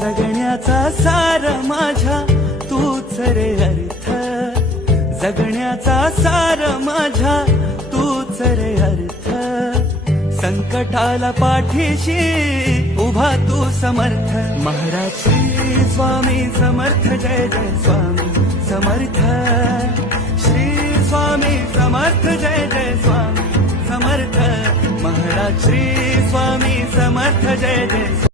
जगण्याचा सार माझ्या तूच रे अर्थ, जगण्याचा सार माझ्या तूच रे अर्थ. संकटाला पाठीशी उभा तू समर्थ. महाराज श्री स्वामी समर्थ, जय जय स्वामी समर्थ. श्री स्वामी समर्थ, जय जय स्वामी समर्थ. महाराज श्री स्वामी समर्थ, जय जय.